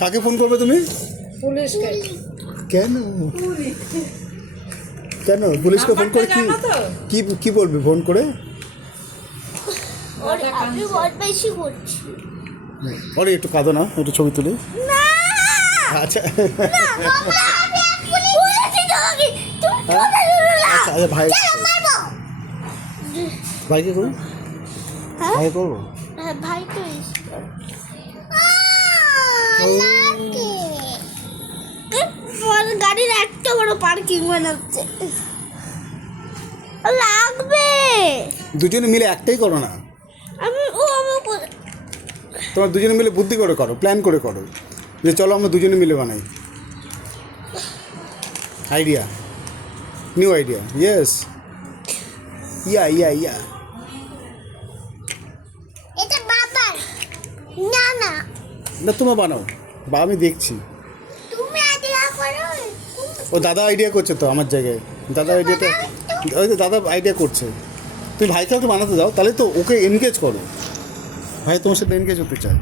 কাকে ফোন করবে তুমি? পুলিশকে। কেন কেন পুলিশকে ফোন করে কি কি বলবে ফোন করে? আমি বদমাইশি করছি। ওরে একটু কাঁদো না, একটু ছবি তুলি। না আচ্ছা না বাবা, আমি এক্ষুনি বলেছি তোমাকে, তুমি কথা শুনো না। আচ্ছা আচ্ছা ভাই, চলো মারবো। ভাইকে করবো, হ্যাঁ ভাই করবো। হ্যাঁ, ভাই তো এসছে। লাগে গাড়ির এত বড় পার্কিং বানাচ্ছে, লাগবে। দুজনে মিলে একটাই করো না, আমি তোমার দুজনে মিলে বুদ্ধি করে করো, প্ল্যান করে করো যে চলো আমরা দুজনে মিলে বানাই। আইডিয়া, নিউ আইডিয়া, ইয়েস, ইয়া ইয়া ইয়া। এটা বাবার না না, না তোমার বানাও, বা আমি দেখছি। তুমি আইডিয়া করো। ও দাদা আইডিয়া করছে তো আমার জায়গায়, দাদা আইডিয়াটা, ওই তো দাদা আইডিয়া করছে। তুমি ভাইকে ওকে বানাতে দাও, তাহলে তো ওকে এনগেজ করো, ভাই তোমার সাথে এনগেজ হতে চায়।